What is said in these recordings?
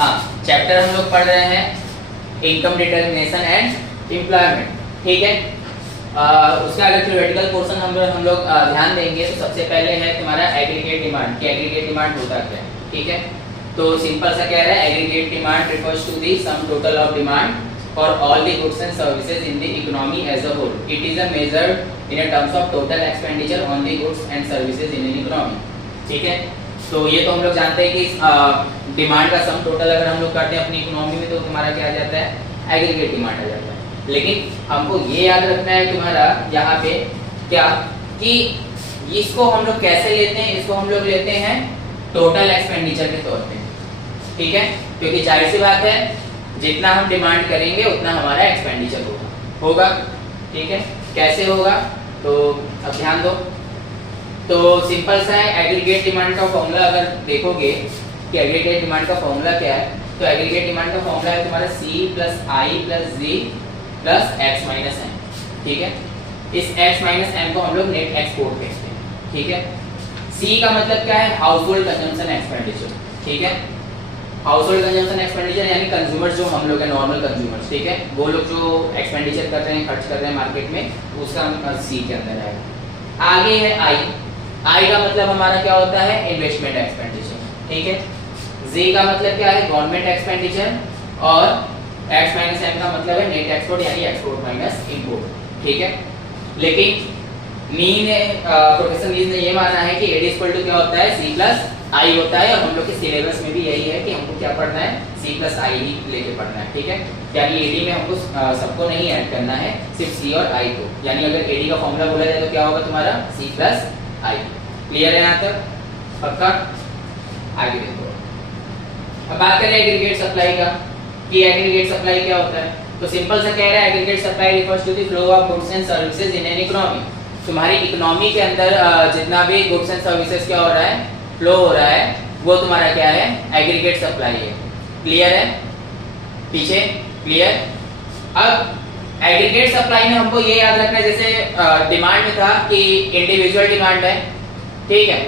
हाँ, चैप्टर हम लोग पढ़ रहे हैं इनकम डिटरमिनेशन एंड एम्प्लॉयमेंट, ठीक है। उसका अगर थ्योरेटिकल पोर्शन हम लोग ध्यान देंगे तो सबसे पहले है तुम्हारा एग्रीगेट डिमांड कि एग्रीगेट डिमांड होता क्या है, ठीक है। तो सिंपल सा कह रहा है aggregate demand refers to the sum total of demand for all the goods and services in the economy as a whole. It is a measured in a terms of total expenditure on the goods and services in an economy, ठीक है। तो ये तो हम लोग जानते हैं कि डिमांड का सम टोटल अगर हम लोग करते हैं अपनी इकोनॉमी में तो तुम्हारा क्या आ जाता है, एग्रीगेट डिमांड आ जाता है। लेकिन हमको ये याद रखना है तुम्हारा यहाँ पे क्या कि इसको हम लोग कैसे लेते हैं, इसको हम लोग लेते हैं टोटल एक्सपेंडिचर के तौर पे, ठीक है। क्योंकि जाहिर सी बात है जितना हम डिमांड करेंगे उतना हमारा एक्सपेंडिचर होगा, ठीक है। कैसे होगा तो अब ध्यान दो। तो सिंपल सा है, एग्रीगेट डिमांड का फॉर्मूला अगर देखोगे कि एग्रीगेट डिमांड का फॉर्मूला क्या है, तो एग्रीगेट डिमांड का फॉर्मूला है तुम्हारा C plus I plus Z plus X minus M, ठीक है। इस X माइनस M को हम लोग नेट एक्सपोर्ट कहते हैं, ठीक है। C का मतलब क्या है, हाउस होल्ड कंजम्पशन एक्सपेंडिचर, ठीक है। हाउस होल्ड कंजम्पशन एक्सपेंडिचर यानी कंज्यूमर्स जो हम लोग हैं नॉर्मल कंज्यूमर्स, ठीक है, वो लोग जो एक्सपेंडिचर कर रहे हैं, खर्च कर रहे हैं मार्केट में, उसका सी के अंदर है। आगे है आई का मतलब हमारा क्या होता है, इन्वेस्टमेंट एक्सपेंडिचर, ठीक है। जी का मतलब क्या है, गवर्नमेंट एक्सपेंडिचर, और एक्स माइनस एम का मतलब है नेट एक्सपोर्ट यानी एक्सपोर्ट माइनस इंपोर्ट, ठीक है। लेकिन प्रोफेसर नीज ने ये माना है कि एडी इक्वल टू क्या होता है, सी प्लस आई होता है, और हम लोग के सिलेबस में भी यही है कि हमको क्या पढ़ना है, सी प्लस आई ही लेके पढ़ना है, ठीक है। यानी एडी में हमको सबको नहीं ऐड करना है, सिर्फ सी और आई को। यानी अगर एडी का फॉर्मूला बोला जाए तो क्या होगा तुम्हारा, सी प्लस आई। क्लियर है यहाँ तक, पक्का। आगे देखो, अब बात करें एग्रीगेट सप्लाई का कि एग्रीगेट सप्लाई क्या होता है। तो सिंपल सा कह रहा है aggregate supply refers to the flow of goods and services in an economy. तुम्हारी इकोनॉमी के अंदर जितना भी गुड्स एंड सर्विसेज क्या हो रहा है, फ्लो हो रहा है, वो तुम्हारा क्या है, एग्रीगेट सप्लाई है। क्लियर है, पीछे क्लियर। अब एग्रीगेट सप्लाई में हमको ये याद रखना है, जैसे डिमांड में था कि इंडिविजुअल डिमांड है, ठीक है।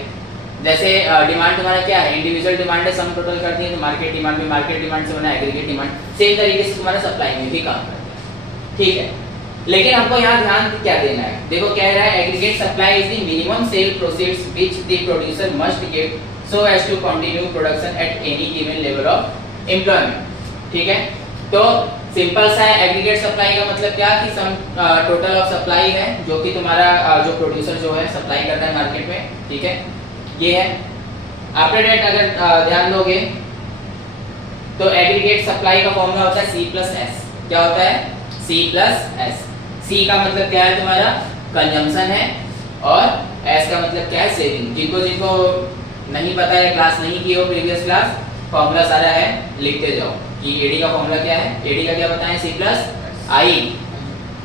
जैसे डिमांड तुम्हारा क्या है, इंडिविजुअल डिमांड है, सम टोटल करती है तो मार्केट डिमांड में, मार्केट डिमांड से बना एग्रीगेट डिमांड। सेम तरीके से तुम्हारा सप्लाई में भी काम करता है, ठीक है। लेकिन हमको यहाँ ध्यान क्या देना है, देखो कह रहा है aggregate supply is the minimum sale proceeds which the producer must get so as to continue production at any given level of employment, ठीक है। तो सिंपल सा है, एग्रीगेट सप्लाई का मतलब क्या कि सम टोटल ऑफ सप्लाई है जो कि तुम्हारा जो प्रोड्यूसर जो है सप्लाई करता है मार्केट में, ठीक है, ये है। आफ्टर डेट अगर ध्यान दोगे तो एग्रीगेट सप्लाई का फॉर्मूला होता है C प्लस S। क्या होता है, C प्लस S। C का मतलब क्या है तुम्हारा, कंजम्पशन है, और S का मतलब क्या है, सेविंग। जिनको नहीं पता है, क्लास नहीं की हो प्रीवियस क्लास, फॉर्मूला सारा है, लिखते जाओ कि एडी का फॉर्मूला क्या है, एडी का क्या बताएं, C प्लस I,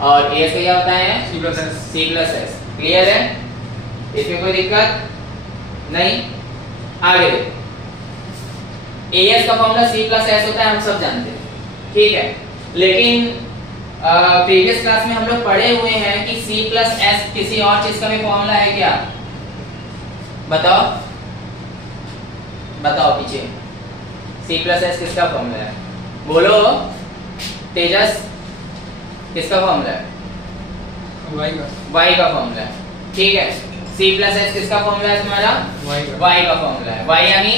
और AS का क्या बताएं, C प्लस S। क्लियर है, इसमें कोई दिक्कत नहीं। आगे AS का फॉर्मूला C प्लस S होता है, हम सब जानते हैं, ठीक है। लेकिन प्रीवियस क्लास में हम लोग पढ़े हुए हैं कि C प्लस S किसी और चीज का भी फॉर्मूला है क्या, बताओ बताओ पीछे। C प्लस S किसका फॉर्मूला है, बोलो तेजस, किसका फॉर्मूला है, Y का फॉर्मूला है, ठीक है। C प्लस S किसका फॉर्मूला है तुम्हारा, Y का फॉर्मूला है। Y यानी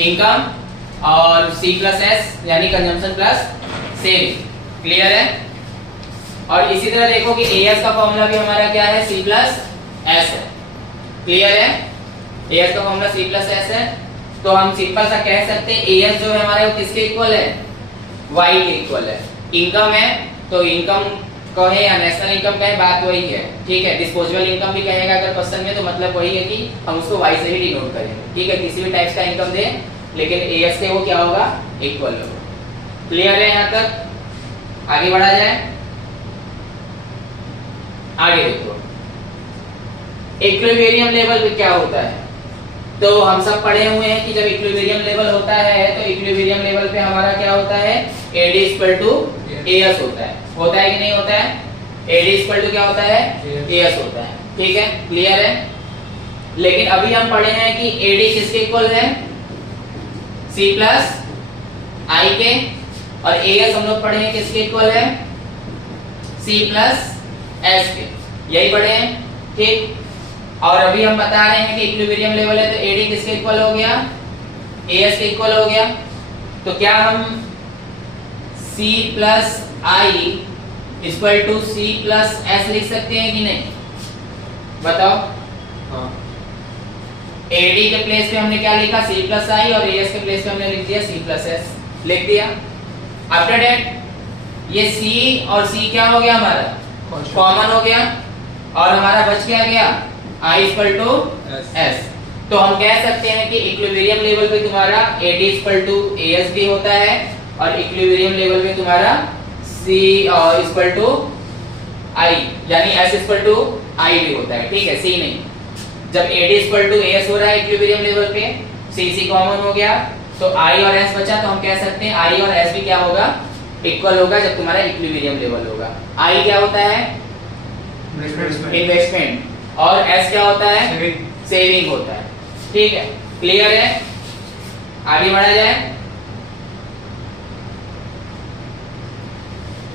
इनकम, और C प्लस S यानी कंजम्पशन प्लस सेविंग। क्लियर है। और इसी तरह देखो कि AS का फॉर्मूला भी हमारा क्या है, C प्लस S है। क्लियर है, AS का फॉर्मूला C प्लस S है। तो हम सिंपल सा कह सकते हैं AS जो है हमारे वो किसके इक्वल है, Y के इक्वल है। इनकम है तो इनकम कहे या नेशनल इनकम कहे, बात वही है, ठीक है। डिस्पोजेबल इनकम भी कहेगा अगर क्वेश्चन में तो मतलब वही है कि हम उसको Y से ही डिनोट करेंगे, ठीक है। किसी भी टाइप का इनकम दे, लेकिन AS के वो क्या होगा, इक्वल होगा। क्लियर है यहाँ तक, आगे बढ़ा जाए। आगे देखो इक्विलिब्रियम लेवल पे क्या होता है, तो हम सब पढ़े हुए हैं कि जब इक्विलिब्रियम लेवल होता है तो इक्विलिब्रियम लेवल पे हमारा क्या होता है, AD इक्वल टू AS होता है कि नहीं होता है, AD इक्वल टू क्या होता है, AS होता है, ठीक है। क्लियर है। लेकिन अभी हम पढ़े हैं कि AD किसके इक्वल है, C प्लस आई के, और एएस हम लोग पढ़े हैं किसके इक्वल है, सी प्लस एस के, यही पढ़े हैं, ठीक। और अभी हम बता रहे हैं कि इक्विलिब्रियम लेवल है, तो एडी किसके इक्वल हो गया, एएस के इक्वल हो गया। तो क्या हम C plus I equal to C plus S लिख सकते हैं कि नहीं, बताओ। हाँ। एडी के प्लेस पे हमने क्या लिखा, सी प्लस आई, और एएस के प्लेस पे हमने लिख दिया सी प्लस एस, लिख दिया। आफ्टर दैट ये सी और सी क्या हो गया हमारा, कॉमन हो गया, और हमारा बच क्या गया, आई इक्वल टू एस। तो हम कह सकते हैं कि इक्विलिब्रियम लेवल पे तुम्हारा एडी इक्वल टू एएस भी होता है, और इक्विलिब्रियम लेवल पे तुम्हारा सी इक्वल टू आई, यानी एस इक्वल टू आई भी होता है, ठीक है, सी नहीं। जब एडी इक्वल टू एएस हो रहा है इक्विलिब्रियम लेवल पे, सी कॉमन हो गया, तो आई और एस बचा, तो हम कह सकते हैं आई और एस भी क्या होगा, इक्वल होगा जब तुम्हारा इक्विलिब्रियम लेवल होगा। आई क्या होता है, इन्वेस्टमेंट, और एस क्या होता है, सेविंग होता है, ठीक है, क्लियर है। आगे बढ़ा जाए।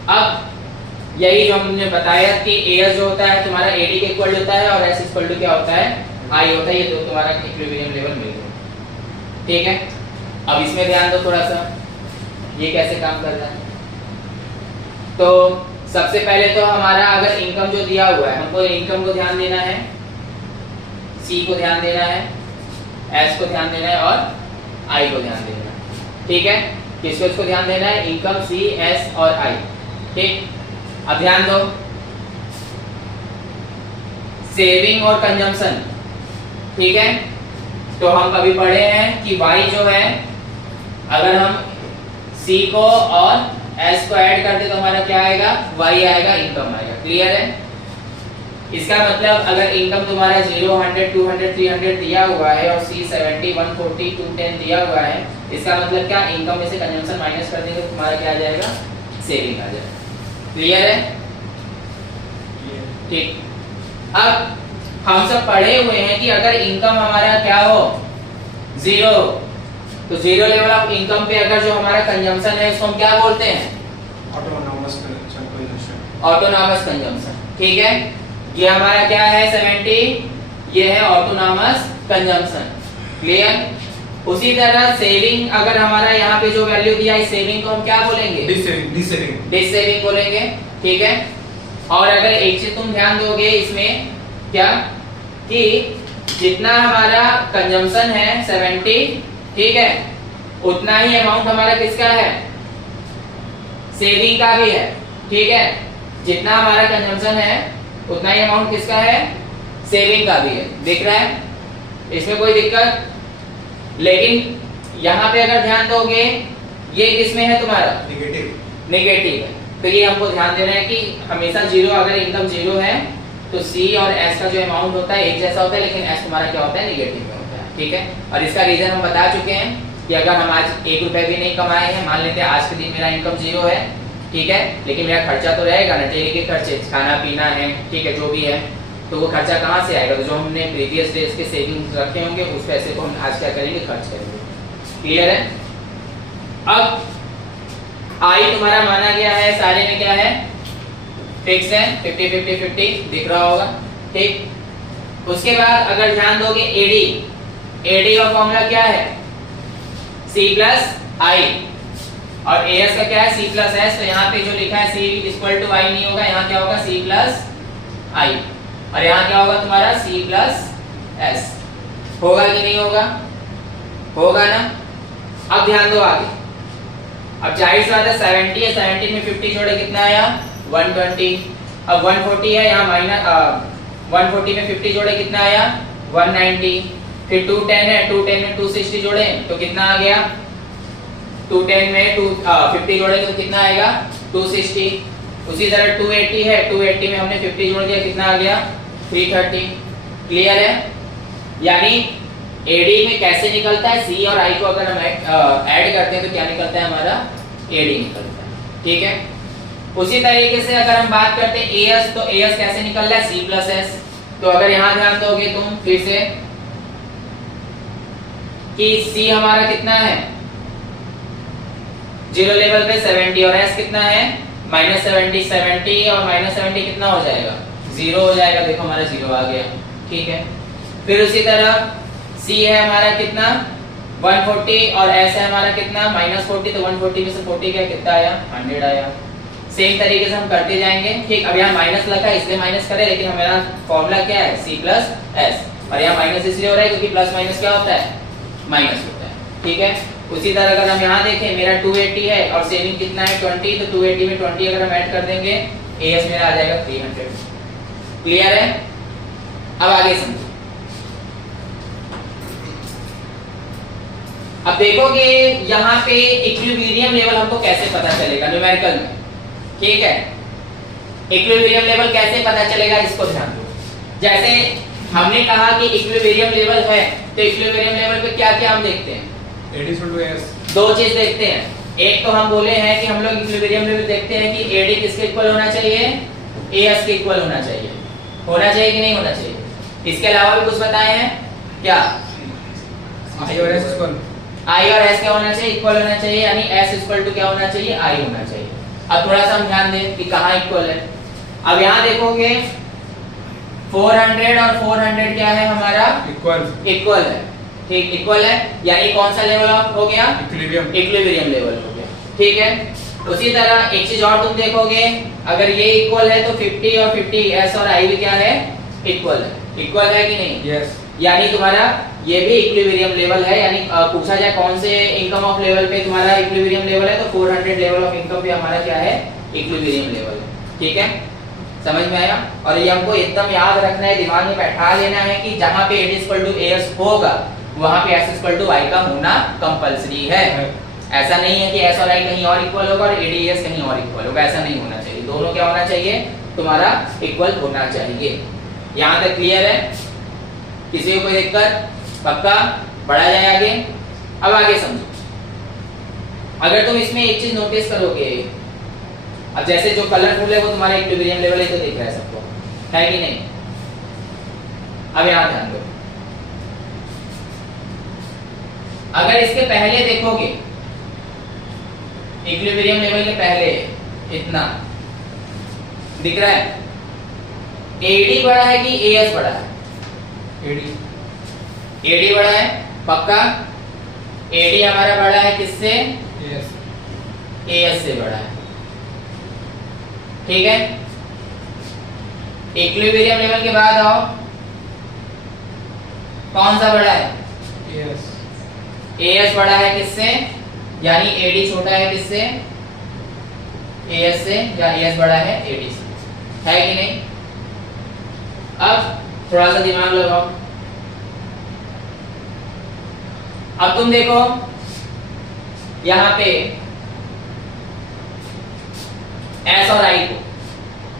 अब यही जो हमने बताया कि एएस जो होता है तुम्हारा एडी के इक्वल होता है, और एस इक्वल टू क्या होता है, आई होता है, ये तो तुम्हारा इक्विलिब्रियम लेवल मिल गया, ठीक है। अब इसमें ध्यान दो थोड़ा सा, ये कैसे काम कर रहा है। तो सबसे पहले तो हमारा अगर इनकम जो दिया हुआ है, हमको इनकम को ध्यान देना है, सी को ध्यान देना है, एस को ध्यान देना है, और आई को ध्यान देना है, ठीक है। किसको इसको ध्यान देना है, इनकम, सी, एस और आई, ठीक। अब ध्यान दो, सेविंग और कंजम्पशन, ठीक है। तो हम अभी पढ़े हैं कि वाई जो है, अगर हम सी को और एस को ऐड करते तो हमारा क्या आएगा, वाई आएगा, इनकम आएगा, क्लियर है। इसका मतलब अगर इनकम तुम्हारा 0, 100, 200, 300 दिया हुआ है, और सी 70, 140, 210 दिया हुआ है, इसका मतलब क्या, इनकम में से कंजम्पशन माइनस कर देंगे तो तुम्हारा क्या आ जाएगा, सेविंग आ जाएगा, क्लियर है, ठीक। अब हम सब पढ़े हुए हैं कि अगर इनकम हमारा क्या हो, 0, तो 0 लेवल ऑफ इनकम पे अगर जो हमारा कंजम्पशन है उसको हम क्या बोलते हैं, ऑटोनॉमस कंजम्पशन, ऑटोनॉमस कंजम्पशन, ठीक है। ये हमारा क्या है 70, ये है ऑटोनॉमस कंजम्पशन, क्लियर। उसी तरह सेविंग, अगर हमारा यहाँ पे जो वैल्यू दिया है सेविंग को हम क्या बोलेंगे, डिसेविंग बोलेंगे, ठीक है। और अगर एक चीज तुम ध्यान दोगे इसमें क्या, कि जितना हमारा कंजम्पशन है 70, ठीक है, उतना ही अमाउंट हमारा किसका है, सेविंग का भी है, ठीक है। जितना हमारा कंजम्पशन है उतना ही अमाउंट किसका है, सेविंग का भी है, दिख रहा है, इसमें कोई दिक्कत। लेकिन यहाँ पे अगर ध्यान दोगे ये किसमें है तुम्हारा, नेगेटिव है, तो ये हमको ध्यान देना है कि हमेशा 0, अगर इनकम 0 है तो सी और एस का जो अमाउंट होता है एक जैसा होता है, लेकिन एस तुम्हारा क्या होता है, नेगेटिव में होता है, ठीक है। और इसका रीजन हम बता चुके हैं कि अगर हम आज 1 रुपए भी नहीं कमाए हैं, मान लेते हैं आज के दिन मेरा इनकम 0 है, ठीक है, लेकिन मेरा खर्चा तो रहेगा ना, डेली के खर्चे, खाना पीना है, ठीक है, जो भी है, तो वो खर्चा कहाँ से आएगा, तो जो हमने प्रीवियस डेज के सेविंग्स रखे होंगे उस पैसे को हम आज क्या करेंगे, खर्च करेंगे, क्लियर है। अब आई तुम्हारा माना गया है, सारे में क्या है, फिक्स है, 50 50 50 दिख रहा होगा, ठीक। उसके बाद अगर ध्यान दोगे एडी का फॉर्मूला क्या है, सी प्लस आई, और एएस का क्या है, सी प्लस एस। तो यहाँ पे जो लिखा है सी इक्वल टू आई नहीं होगा, यहाँ क्या होगा, सी प्लस आई, और यहाँ क्या होगा तुम्हारा, सी प्लस एस, होगा कि नहीं होगा, होगा ना। अब ध्यान दो आगे, अब जाहिर सी बात है 70 है, 70 में 50 जोड़े कितना आया, 120। अब 140 है, यहाँ माइनस 140 में 50 जोड़े कितना आया, 190। फिर 210 है, 210 में 260 जोड़े तो कितना आ गया, 210 में 50 जोड़ेंगे तो कितना आएगा, 260। उसी तरह 280 है, 280 में हमने 50 जोड़ दिया, कितना आ गया, 330, क्लियर है। यानी एडी में कैसे निकलता है, सी और आई को अगर हम ऐड करते हैं तो क्या निकलता है हमारा, एडी निकलता है, ठीक है। उसी तरीके से अगर हम बात करते हैं एएस, तो एएस कैसे निकल रहा है, सी प्लस एस। तो अगर यहां ध्यान दोगे तुम फिर से कि सी हमारा कितना है, जीरो लेवल पे 70 और s कितना है -70, 70 और -70 कितना हो जाएगा 0 हो जाएगा। देखो हमारा 0 आ गया, ठीक है। फिर उसी तरह c है हमारा कितना 140 और s है हमारा कितना -40, तो 140 में से 40 गया कितना आया 100 आया। सेम तरीके से हम करते जाएंगे, ठीक। अब यहाँ माइनस लगा है इसलिए माइनस करें, लेकिन हमारा फॉर्मूला क्या है c प्लस s, और यहाँ माइनस इसलिए हो रहा है क्योंकि प्लस माइनस क्या होता है माइनस होता है, ठीक है। उसी तरह अगर हम यहाँ देखें मेरा 280 है और सेविंग कितना है 20, तो 280 में 20 अगर हम ऐड कर देंगे एएस मेरा आ जाएगा 300। क्लियर है? अब आगे समझो। अब देखो कि यहाँ पे इक्विलिब्रियम लेवल हमको कैसे पता चलेगा न्यूमेरिकल में, ठीक है। इक्विलिब्रियम लेवल कैसे पता चलेगा इसको ध्यान दो। जैसे हमने कहा कि इक्विलिब्रियम लेवल है, तो इक्विलिब्रियम लेवल पे क्या क्या हम देखते हैं AD/AS। दो चीज देखते हैं। एक तो हम बोले हैं कि हम लोग इक्विलिब्रियम लेवल देखते हैं कि AD किसके इक्वल होना चाहिए AS के इक्वल होना चाहिए कि नहीं होना चाहिए। इसके अलावा भी कुछ बताए हैं क्या I और S इक्वल, I और S क्या होना चाहिए इक्वल होना चाहिए, यानी S इक्वल टू क्या होना चाहिए I होना चाहिए। अब थोड़ा सा हम ध्यान दें कि कहाँ इक्वल है। अब यहाँ देखोगे 400 और 400 क्या है हमारा इक्वल है, ठीक इक्वल है, यानी कौन सा लेवल हो गया इक्विलिब्रियम लेवल हो गया, ठीक है। उसी तरह एक चीज और तुम देखोगे, अगर ये इक्वल है तो 50 और 50 S और I भी क्या है इक्वल है कि नहीं यस। यानी तुम्हारा ये भी इक्विलिब्रियम लेवल है। यानी पूछा जाए कौन से इनकम ऑफ लेवल पे तुम्हारा इक्विलिब्रियम लेवल है, तो 400 लेवल ऑफ इनकम पे हमारा क्या है इक्विलिब्रियम लेवल है, ठीक है। समझ में आया? और ये हमको एकदम याद रखना है, दिमाग में बैठा लेना है कि जहां पे AD/AS होगा वहां पे S/I का होना कंपलसरी है। ऐसा नहीं है कि S और I कहीं और इक्वल होगा और AD/AS कहीं और इक्वल होगा, ऐसा नहीं होना चाहिए। दोनों क्या होना चाहिए तुम्हारा इक्वल होना चाहिए। यहाँ तक क्लियर है? किसी को कोई दिक्कत? पक्का? बढ़ा जाए आगे। अब आगे समझो। अगर तुम इसमें एक चीज नोटिस करोगे, अब जैसे जो कलरफुल है वो तुम्हारा इक्विलिब्रियम लेवल है, तो दिख रहा है सबको, है कि नहीं? अब यहाँ ध्यान दो, अगर इसके पहले देखोगे इक्विलिब्रियम लेवल के पहले इतना दिख रहा है, AD बड़ा है कि AS बड़ा है? AD बड़ा है, पक्का। AD हमारा बड़ा है किससे? AS से बड़ा है, ठीक है। इक्विलिब्रियम लेवल के बाद आओ, कौन सा बड़ा है? AS बड़ा है किससे? यानी AD छोटा है किससे? AS से, या AS बड़ा है AD से, है कि नहीं? अब थोड़ा सा दिमाग लगाओ। अब तुम देखो यहां पे S और I को,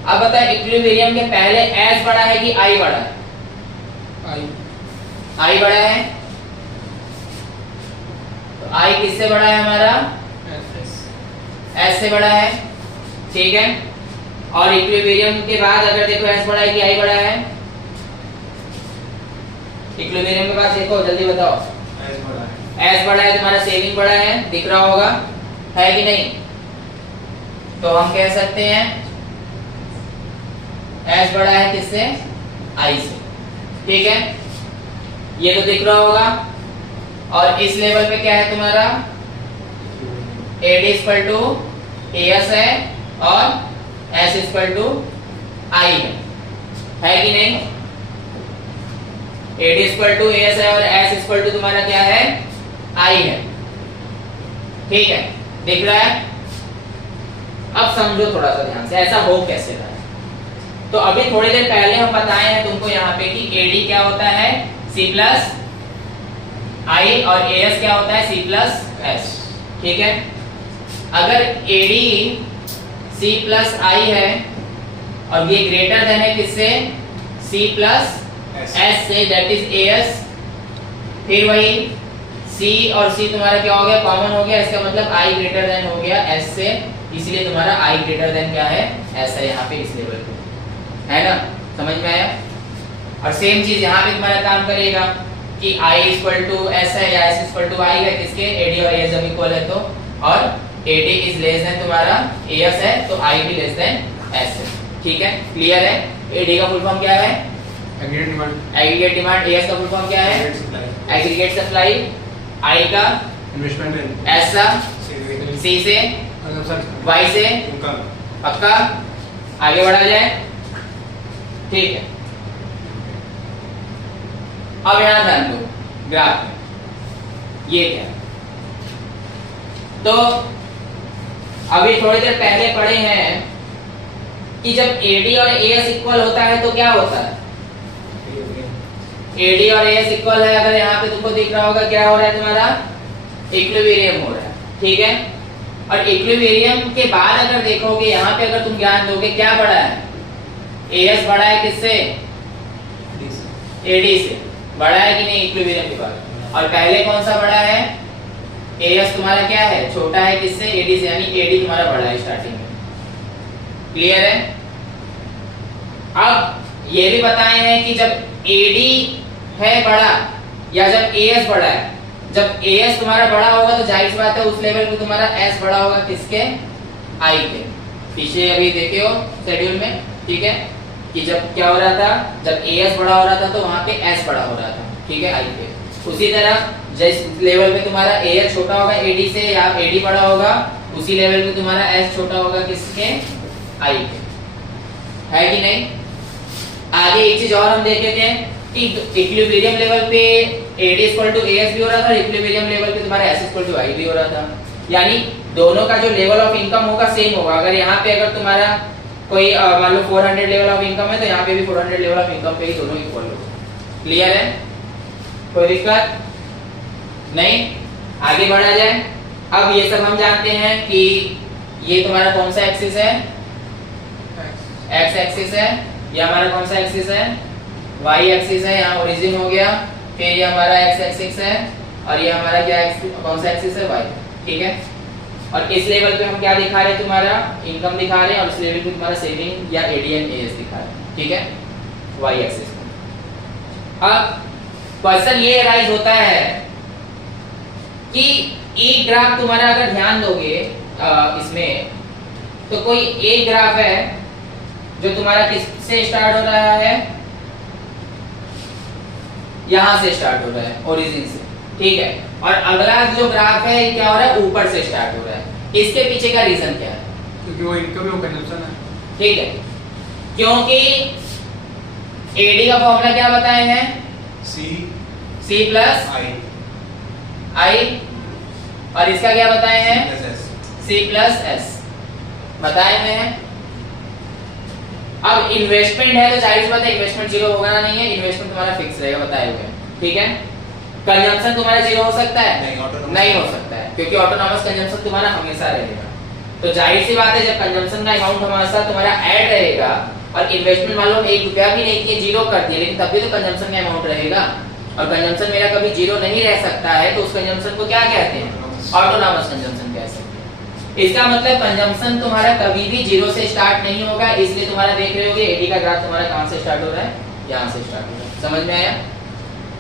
अब बताए इक्विलिब्रियम के पहले S बड़ा है कि I बड़ा है? I बड़ा है, तो I किससे बड़ा है हमारा? S से बड़ा है, ठीक है। और इक्विलिब्रियम के बाद अगर देखो S बड़ा है कि I बड़ा है? इक्विलिब्रियम के बाद देखो जल्दी बताओ। S बड़ा है, तुम्हारा सेविंग बड़ा है, दिख रहा होगा, है कि नहीं? तो हम कह सकते हैं S बड़ा है किससे? I से, ठीक है। ये तो दिख रहा होगा। और इस लेवल पे क्या है तुम्हारा? AD/AS है और S/I है कि नहीं? AD/AS है और S तुम्हारा क्या है? I है, ठीक है। दिख रहा है? अब समझो थोड़ा सा ध्यान से, ऐसा हो कैसे रहा है। तो अभी थोड़ी देर पहले हम बताए हैं तुमको यहाँ पे कि AD क्या होता है? C+I और AS क्या होता है? C+S, ठीक है। अगर AD C+I है और ये ग्रेटर देन है किससे? C+S से, दैट इज AS। फिर वही C और C तुम्हारा क्या हो गया? कॉमन हो गया, इसका मतलब I ग्रेटर देन हो गया S से, इसलिए तुम्हारा I ग्रेटर देन क्या है? S है यहाँ पे इस लेवल पे, है ना? समझ में आया? और सेम चीज यहाँ पे तुम्हारा काम करेगा कि I = S है या S = I है, किसके? AD और AS जब इक्वल है तो, और AD इज लेस देन तुम्हारा AS है तो I भी लेस देन S है। ठीक है, क्लियर है। AD का फुल फॉर्म क्या है? Aggregate demand. Aggregate demand. AS का फुल फॉर्म क्या है? Aggregate supply. I का इन्वेस्टमेंट इन S का C से Y से पक्का। आगे बढ़ा जाए। ठीक है, अब यहां ध्यान दो ग्राफ में, ये क्या, तो अभी थोड़ी देर पहले पढ़े हैं कि जब AD और AS इक्वल होता है तो क्या होता है? AD और AS इक्वल है, अगर यहाँ पे तुमको दिख रहा होगा क्या हो रहा है तुम्हारा? इक्विलिब्रियम हो रहा है। ठीक है, और इक्विलिब्रियम के बाद अगर देखोगे यहाँ पे, अगर तुम ध्यान दोगे क्या बड़ा है? AS बड़ा है किससे? AD से बड़ा है कि नहीं इक्विलिब्रियम के बाद? और पहले कौन सा बड़ा है? AS तुम्हारा क्या है? छोटा है किससे? AD से, यानी AD तुम्हारा बड़ा है स्टार्टिंग में। क्लियर है? अब ये भी बताए हैं कि जब AD है बड़ा या जब AS बड़ा है, जब AS तुम्हारा बड़ा होगा तो जाहिर सी बात है उस लेवल पे तुम्हारा S बड़ा होगा किसके? I के। पीछे अभी देखे हो शेड्यूल में, ठीक है, कि जब क्या हो रहा था, जब AS बड़ा हो रहा था तो वहां पे S बड़ा हो रहा था, ठीक है, I पे। उसी तरह जिस लेवल पे तुम्हारा AS छोटा होगा AD से या AD बड़ा होगा, उसी लेवल पे तुम्हारा S छोटा होगा किसके? I के। है कि नहीं? आगे एक चीज और हम देखे थे कि इक्विलिब्रियम लेवल पे AD AS भी हो रहा था, इक्विलिब्रियम लेवल पे तुम्हारा S I भी हो रहा था, यानी दोनों का जो लेवल ऑफ इनकम होगा सेम होगा। अगर यहाँ पे अगर तुम्हारा कोई मान लो 400 लेवल ऑफ इनकम है तो यहाँ पे भी 400 लेवल ऑफ इनकम पे ही दोनों इक्वल होगा। क्लियर है? कोई दिक्कत नहीं? आगे बढ़ा जाए। अब ये सब हम जानते हैं कि ये तुम्हारा कौन सा एक्सिस है? X एक्सिस है। ये हमारा कौन सा एक्सिस है? Y एक्सिस है। यहाँ ओरिजिन हो गया, फिर ये हमारा X एक्सिस है और ये हमारा क्या कौन सा एक्सिस है? Y। ठीक है, और इस लेवल पे हम क्या दिखा रहे हैं? तुम्हारा इनकम दिखा रहे हैं, और इस लेवल पे तुम्हारा सेविंग या AD एंड AS दिखा रहे हैं। ठीक है, Y एक्सिस पे। अब क्वेश्चन ये राइज होता है कि एक ग्राफ तुम्हारा अगर ध्यान दोगे इसमें, तो कोई एक ग्राफ है जो तुम्हारा किससे स्टार्ट हो रहा है? यहां से स्टार्ट हो रहा है, ओरिजिन से। ठीक है, और अगला जो ग्राफ है क्या हो रहा है? ऊपर से स्टार्ट हो रहा है। इसके पीछे का रीजन क्या है? क्योंकि वो इनकम है, वो कंजम्पशन है। ठीक है, क्योंकि AD का फॉर्मूला क्या बताए हैं? C प्लस I, और इसका क्या बताए हैं? C प्लस S बताए हुए हैं। अब इन्वेस्टमेंट है तो जाहिर सी बात है इन्वेस्टमेंट जीरो होगा ना, नहीं है, इन्वेस्टमेंट तुम्हारा फिक्स रहेगा, बताए हुए हैं। ठीक है, कंजम्पशन तुम्हारा जीरो हो सकता है? नहीं हो सकता है, क्योंकि ऑटोनॉमस कंजम्पशन तुम्हारा हमेशा रहेगा। तो जाहिर सी बात है जब कंजम्पशन का अमाउंट हमेशा तुम्हारा ऐड रहेगा और इन्वेस्टमेंट मान लो 1 रुपया भी नहीं किए, जीरो कर दिए, लेकिन तब भी तो कंजम्पशन का अमाउंट रहेगा, और कंजम्पशन मेरा कभी जीरो नहीं रह सकता है, तो उस कंजम्पशन को क्या कहते हैं? ऑटोनॉमस कंजम्पशन कह सकते हैं। इसका मतलब कंजम्पशन तुम्हारा कभी भी जीरो से स्टार्ट नहीं होगा, इसलिए तुम्हारा देख रहे होगे AD का ग्राफ तुम्हारा कहां से स्टार्ट हो रहा है? यहां से स्टार्ट हो रहा है। समझ में आया?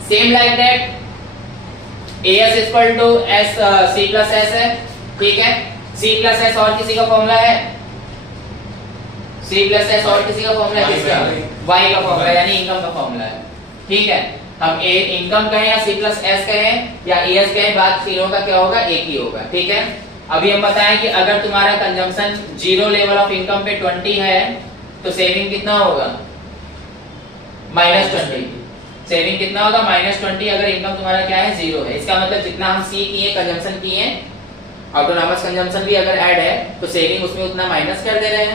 Same like that AS S C plus S है। ठीक है, C प्लस S और किसी का फॉर्मूला है? C प्लस S और किसी का फॉर्मूला है? किसका? Y का फॉर्मूला, यानी इनकम का फॉर्मूला है। ठीक है, हम इनकम कहें या C प्लस S कहें या AS कहें, बात तीनों का क्या होगा? एक ही होगा। ठीक है, अभी हम बताएं कि अगर तुम्हारा consumption zero level of income पे 20 है तो सेविंग कितना होगा? -20। सेविंग कितना होगा? -20 अगर इनकम तुम्हारा क्या है? जीरो है। इसका मतलब जितना हम C किए, कंजम्पशन किए, ऑटोनॉमस कंजम्पशन भी अगर ऐड है तो सेविंग उसमें उतना माइनस कर दे रहे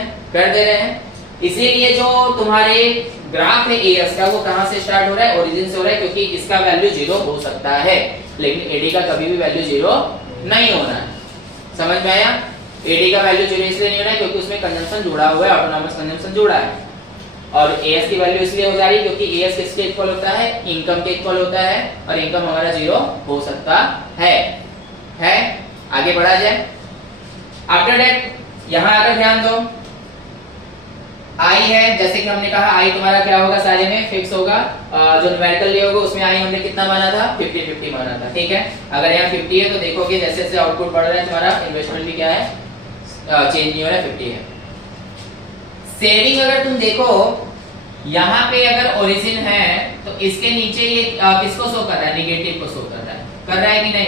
हैं। इसीलिए जो तुम्हारे ग्राफ है AS का, वो कहां से स्टार्ट हो रहा है? ओरिजिन से हो रहा है, क्योंकि इसका वैल्यू जीरो हो सकता है, लेकिन AD का कभी भी वैल्यू जीरो नहीं होना है। समझ में आया? AD का वैल्यू जीरो इसलिए नहीं होना है क्योंकि उसमें कंजम्पशन जुड़ा हुआ है, ऑटोनॉमस कंजम्पशन जुड़ा है, और AS की वैल्यू इसलिए हो जा रही है क्योंकि AS किसके इक्वल होता है? इनकम के इक्वल होता है, और इनकम हमारा जीरो हो सकता है। आगे बढ़ा जाए। आफ्टर दैट यहां अगर ध्यान दो, आई है, जैसे कि हमने कहा आई तुम्हारा क्या होगा, सारे में फिक्स होगा। जो न्यूमेरिकल लिए होगा उसमें आई हमने कितना माना था, 50-50 माना था, ठीक है। अगर यहाँ 50 है तो देखोगे जैसे जैसे आउटपुट बढ़ रहा है तुम्हारा इन्वेस्टमेंट भी क्या है, चेंज नहीं हो रहा है, 50 है। सेविंग अगर तुम देखो यहाँ पे अगर ओरिजिन है तो इसके नीचे ये किसको शो कर रहा है, निगेटिव को शो कर रहा है कि नहीं,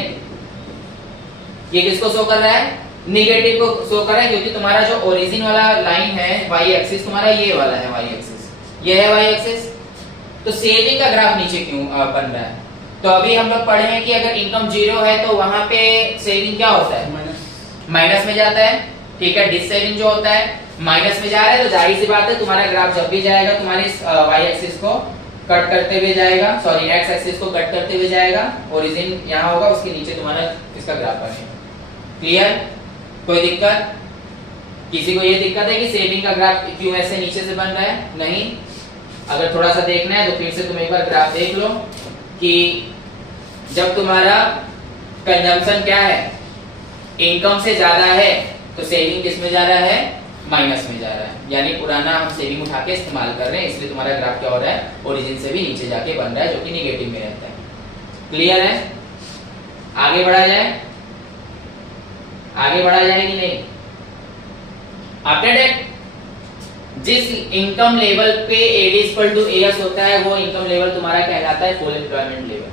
ये किसको शो कर रहा है, निगेटिव को शो कर रहा है, क्योंकि तुम्हारा जो ओरिजिन वाला लाइन है वाई एक्सिस तुम्हारा ये वाला है, वाई एक्सिस ये है वाई एक्सिस। तो सेविंग का ग्राफ नीचे क्यों बन रहा है, तो अभी हम लोग पढ़े हैं कि अगर इनकम 0 है तो वहां पे सेविंग क्या होता है, माइनस में जाता है, ठीक है। डिस सेविंग जो होता है माइनस में जा रहा है, तो जाहिर सी बात है तुम्हारा ग्राफ जब भी जाएगा तुम्हारे वाई एक्सिस को कट करते हुए जाएगा, सॉरी एक्स एक्सिस को कट करते हुए जाएगा, ओरिजिन यहाँ होगा, उसके नीचे तुम्हारा इसका ग्राफ बनेगा। क्लियर, कोई दिक्कत, किसी को ये दिक्कत है कि सेविंग का ग्राफ क्यों ऐसे नीचे से बन रहा है, नहीं। अगर थोड़ा सा देखना है तो फिर से तुम एक बार ग्राफ देख लो कि जब तुम्हारा कंजम्पशन क्या है, इनकम से ज्यादा है, तो सेविंग किस में जा रहा है, माइनस में जा रहा है, यानी पुराना हम सेविंग उठा के इस्तेमाल कर रहे हैं, इसलिए तुम्हारा ग्राफ क्या हो रहा है, ओरिजिन से भी नीचे जाके बन रहा है, जो कि निगेटिव में रहता है। क्लियर है, आगे बढ़ा जाए, आगे बढ़ा जाए कि नहीं। आफ्टर दैट जिस इनकम लेवल पे AD = AS होता है वो इनकम लेवल तुम्हारा कहलाता है फुल एम्प्लॉयमेंट लेवल।